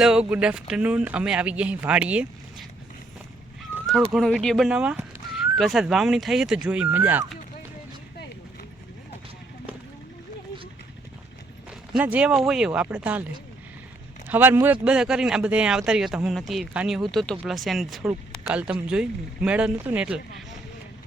Hello good afternoon अमे આવી ગયા અહીં વાડીએ થોડો ઘણો વિડીયો બનાવવા પ્લસ આજ વાવણી થઈ તો જોઈ મજા આવે ના જેવા હોય એવું આપણે તો હાલે સવાર મુહૂર્ત બધા કરીને આ બધા આવતા રહ્યા હતા હું નથી કાની હું તો પ્લસ એને થોડુંક કાલ તમે જોઈ મેળા નહોતું ને એટલે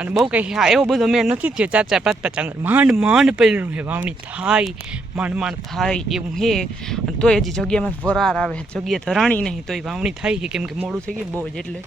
અને બહુ કંઈ હા એવો બધો મેળ નથી થયો 4-4 5-5 આંગર માંડ માંડ પડ્યું હે વાવણી થાય માંડ થાય એવું હે અને તોય હજી જગ્યામાં વરાર આવે જગ્યા ધરાણી નહીં તોય વાવણી થાય છે કેમ કે મોડું થઈ ગયું બહુ જ એટલે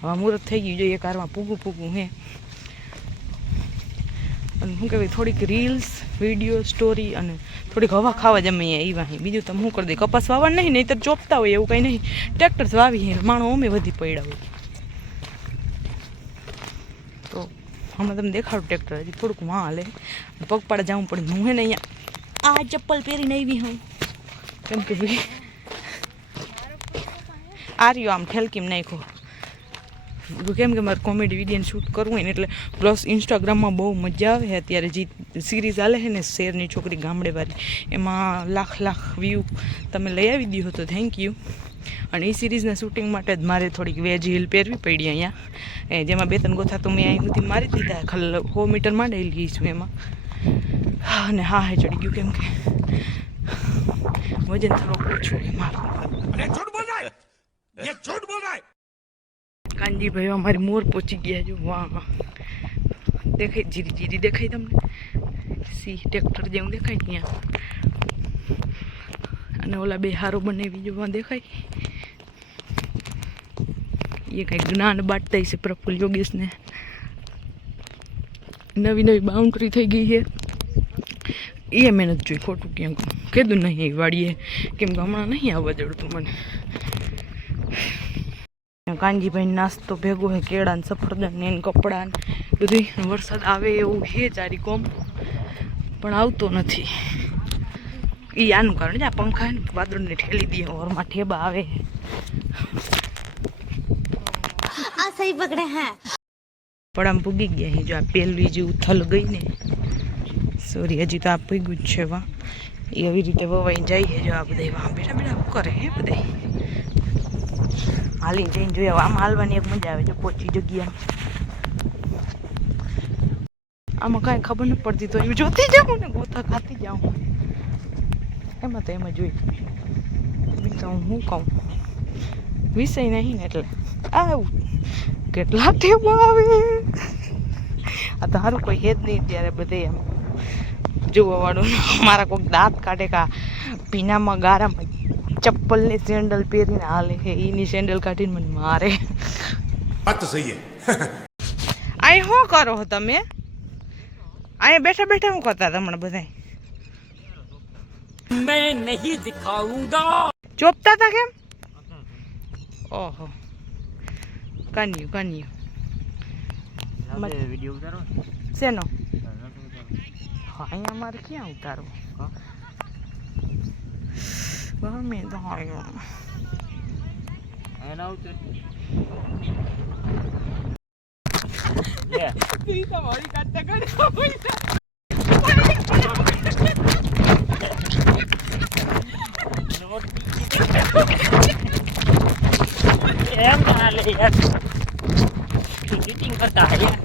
હવે મુહૂર્ત થઈ ગયું જોઈએ કારમાં પૂગું હે અને શું કહેવાય થોડીક રીલ્સ વિડીયો સ્ટોરી અને થોડીક હવા ખાવા જમે એ વાહી બીજું તમે શું કરી દે કપાસ વાવવાનું નહીં નહીં તો ચોપતા હોય એવું કંઈ નહીં ટ્રેક્ટર વાવી હે માણો અમે વધી પડ્યા હોય તો હમણાં તમે દેખાડું ટ્રેક્ટર હજી થોડુંક વાં હાલે પગપાળા જવું પડે હું હે ને અહીંયા આ ચપ્પલ પહેરીને આવી હું કેમ કે ભાઈ આ રહ્યો આમ ઠેલકીમ નાખો કેમ કે મારે કોમેડી વિડીયોને શૂટ કરવું હોય ને એટલે પ્લસ ઇન્સ્ટાગ્રામમાં બહુ મજા આવે છે અત્યારે જે સિરીઝ હાલે છે ને શેરની છોકરી ગામડેવાળી એમાં લાખ વ્યૂ તમે લઈ આવી દીધો તો થેન્ક યુ અને એ સિરીઝના શૂટિંગ માટે જ મારે થોડીક વેજ હિલ પહેરવી પડી અહીંયા જેમાં 2-3 ગોથા તો મેં અહીં સુધી મારી દીધા 100 મીટર માંડેલી ગઈ છું એમાં અને હા હે ચડી ગયું કેમ કે વજન થોડુંક ઓછું છે મારું કાનજી ભાઈ અમારી મોર પહોંચી ગયા જો વાહ દેખાય જીરી દેખાય તમને સી ટ્રેક્ટર જેવું દેખાય ત્યાં અને ઓલા બે હારો બનાવી જોવા દેખાય એ કંઈ જ્ઞાન બાંટતા છે પ્રફુલ્લ યોગેશને નવી બાઉન્ડ્રી થઈ ગઈ છે એ મેં નથી જોઈ ખોટું ક્યાંક કીધું નહીં વાડીએ કેમ કે હમણાં નહીં આવવા જડતું મને કાનજીભાઈ નાસ્તો ભેગો હે કેળા ને સફરજન ને કપડાં બધું વરસાદ આવે એવું હે ચારી કોમ પણ આવતો નથી એ આનું કારણ છે આ પંખા ને વાદળને ઠેલી દે ઓરમાં ઠેબા આવે આ સહી પકડે હે પણ આમ પૂગી ગયા જો આ પેલવી જેવું થલ ગઈ ને સોરી હજી તો આ પૂગ્યું જ છે વા એ આવી રીતે વવાઈ જાય જો આ બધા વાહ બેઠા શું કરે હે બધા હાલી જઈને જોયા આમ હાલવાની એક મજા આવે જો પહોંચી જગ્યા આમાં કાંઈ ખબર નથી પડતી તો એમ જોતી જાઉં ને ગોથા ખાતી જાઉં એમાં તો એમાં જોઈ તો હું કહું વિષય નહીં ને એટલે આવું કેટલા ટેબો આવે આ તો સારું કોઈ હેત નહીં ત્યારે બધે એમ જોવાવાળું મારા કોઈક દાંત કાઢે કા પીનામાં ગારામાં ચપ્પલની સેન્ડલ પહેરીને હાલે છે એની સેન્ડલ કાઢીને મને મારે વાત તો સહી અહીં શું કરો તમે અહીંયા બેઠા શું કરતા હમણાં બધા मैं नहीं दिखाऊंगा ચોપતા હતા કેમ ઓહો કાન્યું वीडियो उतारो શેનો હા અહીંયા મારે ક્યાં ઉતારવું ગમે તો આવ્યો एना उतर તમારી કાઢતા કરી एम डाले यार चीटिंग करता है यार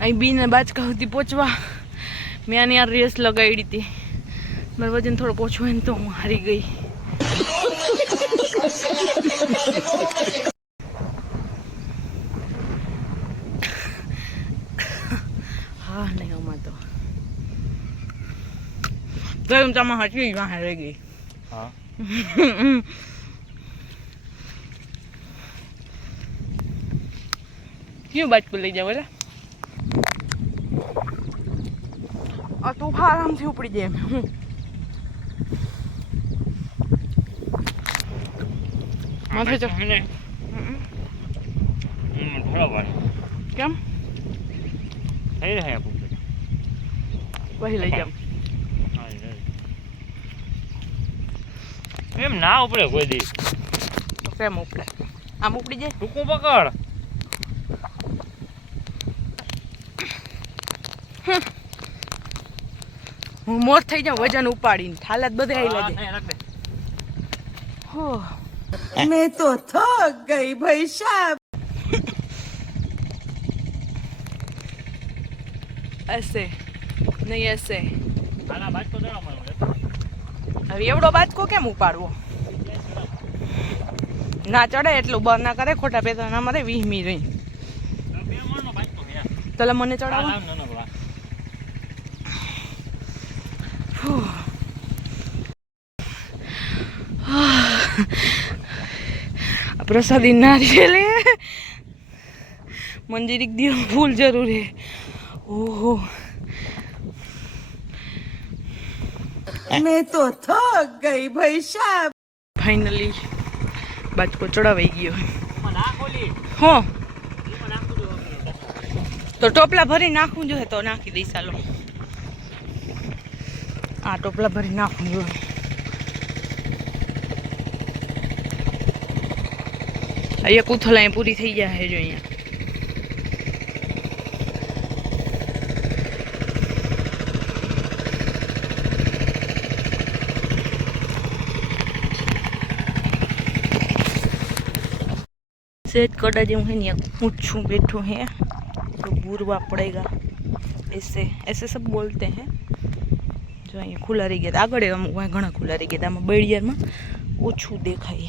અહીં બીને બાજકા સુધી પહોંચવા મેં આની આ રેસ લગાવી હતી મારું વજન થોડુંક ઓછું હોય ને તો હું હારી ગઈ હા નહીં આમાં તો હું તમારે હજી વાહ રહી ગઈ हाँ ક્યું બાજકું લઈ જાવ એટલે આ તું આરામથી ઉપડી જાય એમ માથે ચો કેમ થઈ રહે આપું વહી લઈ જાવ એમ ના ઉપડે કોઈ દી તો કેમ ઉપડે આમ ઉપડી જાય ટૂંકું પકડ હું મોર થઈ જાઉં વજન ઉપાડીને હાલત બધે આવી લાગે અહીંયા રાખ દે. હો मैं तो थक गई भाई साहब। ऐसे नहीं ऐसे આના બાજકો ચડવા મળ્યો. હવે એવડો બાજકો કેમ ઉપાડવો ના ચડે એટલું બર ના કરે ખોટા પેતા ના મારે 20 મી રહી બે માળનો બાજકો છે યાર. તલે મને આ ચડાવો લાવ નાનો બા. प्रसादी नारियल है मंजरी दी फूल जरूर है ओहो मैं तो थक गई भाई साहब। फाइनली बाज को चढ़ावाई गयो એમાં નાખ ઓલી. हो એમાં નાખું તો तो टोपला भरी नाखू जो है तो नाखी दी सालो आ टोपला भरी नाखू जो है ये कूथला पूरी थी जाए है जो अँ सेज कड़ा जो है नहीं ऊँचू बैठो है तो बुरवा पड़ेगा ऐसे ऐसे सब बोलते हैं जो अँ खुला रही गया आगे वहाँ घना खुला रही गया बेड़िया में ओछू देखाय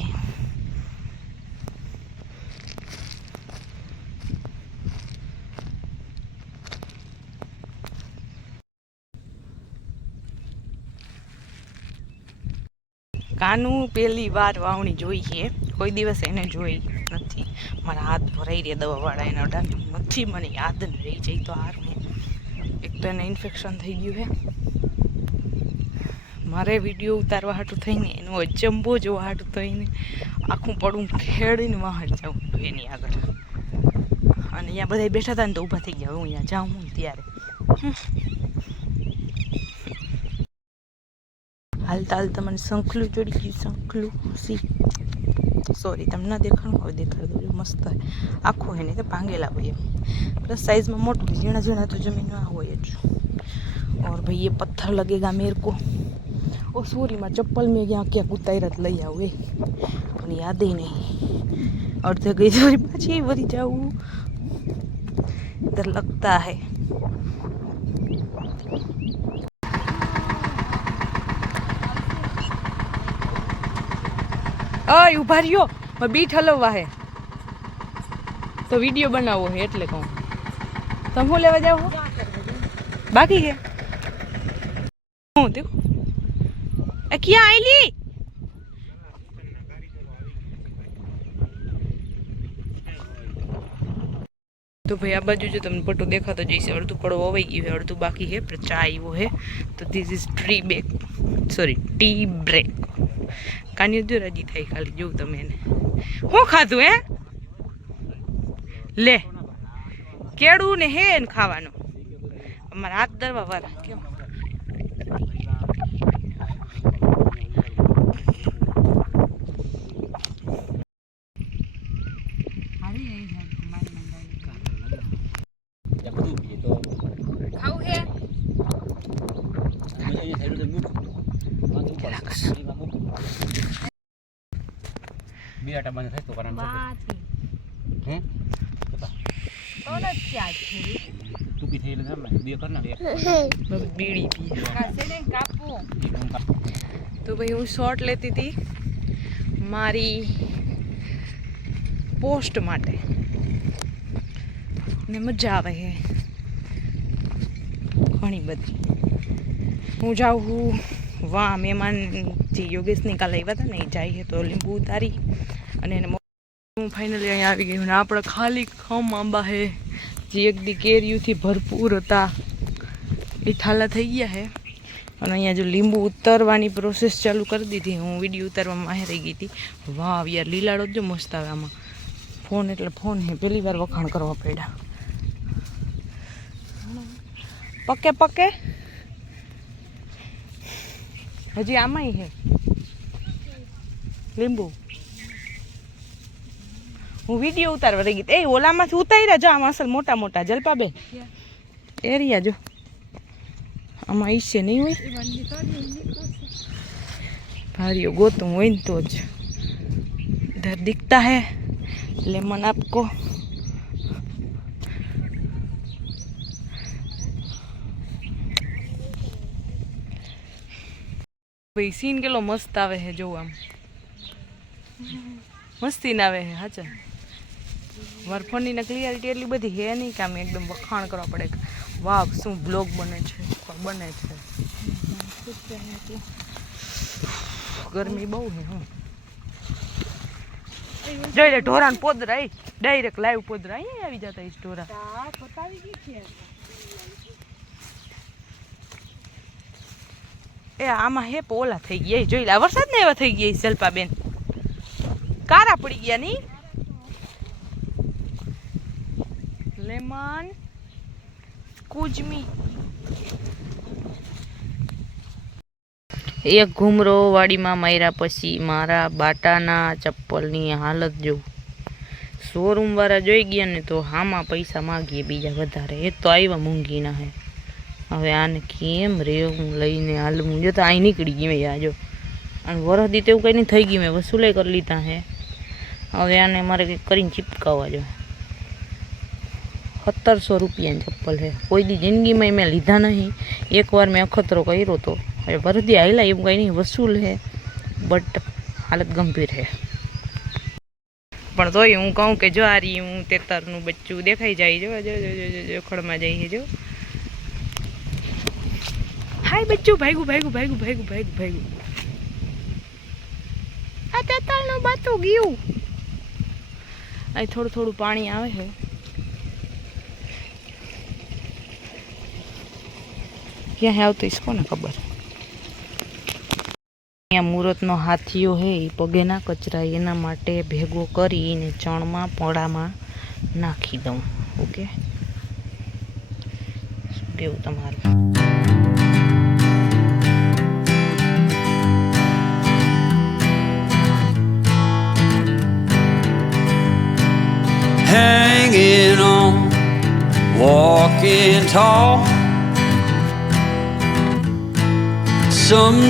कानू पहली बार वावणी जोई है कोई दिवस एने जोई नहीं मारा हाथ भराई रहा दवावाड़ा एना अडानी नहीं मने याद नहीं रही जाए तो हार में एक तो एने इन्फेक्शन थी गयु है मारे विडियो उतारवा हाटू थईने एनो अचंबो जोवा हाटू थईने आखुं पड़ुं खेड़ीने वहां जाऊं एनी आगळ अने अहींया बधाय बेठा था ने तो ऊभा थई गया हूँ अहींया जाऊं त्यारे हालता हालता मैंने संखलू चढ़ी गई संखलू सी सॉरी तम ना देखाणु हवे देखाड़ दो मस्त है आखो है नहीं तो भांगेला हो प्लस साइज में मोटू झीणा झीणा तो जमीन में हो और भाई ये पत्थर लगेगा मेरे को ओ सॉरी मैं चप्पल में क्या क्या उतारत लई आवे पण याद ही नहीं और तो गई थोड़ी पाछी वरी जाऊं इधर लगता है अय उभा रह्यो मैं बीट हलवा है तो वीडियो बनावो है एटले कहूं तम हूँ लेवा जाओ बाकी है हूँ देखो ए क्या आईली तो भाई आ बाजू जो तुमने पट्टो देखा तो जैसे अर्धू पड़ो वही गई है अर्धू बाकी है पर चाय वो है तो दिस इज टी ब्रेक कान्यू जो राजी थाई खाली जो तमे हूँ खाधु हे ले केड़ू ने हे न खावानो अमार हाथ दरवा वाला क्यों खाऊ है બે આટા બંધ થાય તો કારણ હે तो ना क्या थी ટૂંકી થઈ એટલે સામે બે કર ના बस बीड़ी पी कैसे ने कापू तो भाई हूँ शॉर्ट लेती थी मारी पोस्ट माटे ने मजा आवे है घणी बधी हूँ जाऊँ वहाँ मेहमान जी योगेश निकाल आव्या था नहीं जाए है तो લીંબુ उतारी અને એને હું ફાઇનલી અહીંયા આવી ગઈ ને આપણે ખાલી ખમ આંબા હે જે એક દી કેરીઓથી ભરપૂર હતા એ ઠાલા થઈ ગયા હે અને અહીંયા જો લીંબુ ઉતારવાની પ્રોસેસ ચાલુ કરી દીધી હું વિડીયો ઉતારવામાં માહિર રહી ગઈ હતી વાવ યાર લીલાડો જો મસ્ત આવે આમાં ફોન એટલે ફોન હે પહેલી વાર વખાણ કરવા પડ્યા પકે પકે હજી આમાંય હે લીંબુ હું વિડીયો ઉતારવા રહી ગઈ એ ઓલામાંથી ઉતાર્યા જો આમાં અસલ મોટા મોટા જલપાબેન એરિયા જો આમાં ઈસે નહીં હોય भारियो गोतुम हो तो इधर दिखता है लेमन आपको भाई सीन के लो मस्त आवे है जो आम मस्ती ना आवे है हाचा वरफोनी ने क्लियरिटी એટલી બધી હે નહીં કે આમ એકદમ વખાણ કરવા પડે વાહ શું બ્લોગ બને છે गर्मी बहु है हूँ જોઈ લે ઢોરાને પોદરા ડાયરેક્ટ લાઈવ પોદરા અહીંયા આવી જતા ઈ ઢોરા એ આમાં હે પોલા થઈ ગયા જોઈ લે વરસાદ ને એવા થઈ ગયા શિલ્પાબેન કારા પડી ગયા ની લેમન કુજમી એક ઘૂમરો વાડીમાં માર્યા પછી મારા બાટાના ચપ્પલની હાલત જો શોરૂમ વાળા જોઈ ગયા ને તો હામાં પૈસા માગીએ બીજા વધારે એ તો આવ્યા મૂંઘીના હે હવે આને કેમ રે હું લઈને હાલવું જો તો અહીં નીકળી ગઈ મેં જો અને વરદી તેવું કંઈ નહીં થઈ ગયું મેં વસૂલાઈ કરી લીધા હે હવે આને મારે કંઈક કરીને ચીપકાવવા જો 1700 રૂપિયાની ચપ્પલ છે કોઈ દી જિંદગીમાં મેં લીધા નહીં એકવાર મેં અખતરો કર્યો તો હવે વરદી આવેલા એવું કંઈ નહીં વસૂલ છે બટ હાલત ગંભીર છે પણ તોય હું કહું કે જો આ રહી હું તેતરનું બચ્ચું દેખાઈ જાય જો જો જો ખડમાં જાય જો હાય બચ્ચું ભાગ્યું ભાગ્યું ભાગ્યું ભાગ્યું ભાગ્યું ભાગ્યું આ તેતરનું બાતું ગયું અહીં થોડું થોડું પાણી આવે છે ક્યાં હે આવતું इसको ને ખબર અહીંયા મુહૂર્તનો હાથીઓ હે એ પગેના કચરા એના માટે ભેગો કરીને ચણમાં પોળામાં નાખી દઉં ઓકે શું કેવું તમારું hanging on, walking tall. Some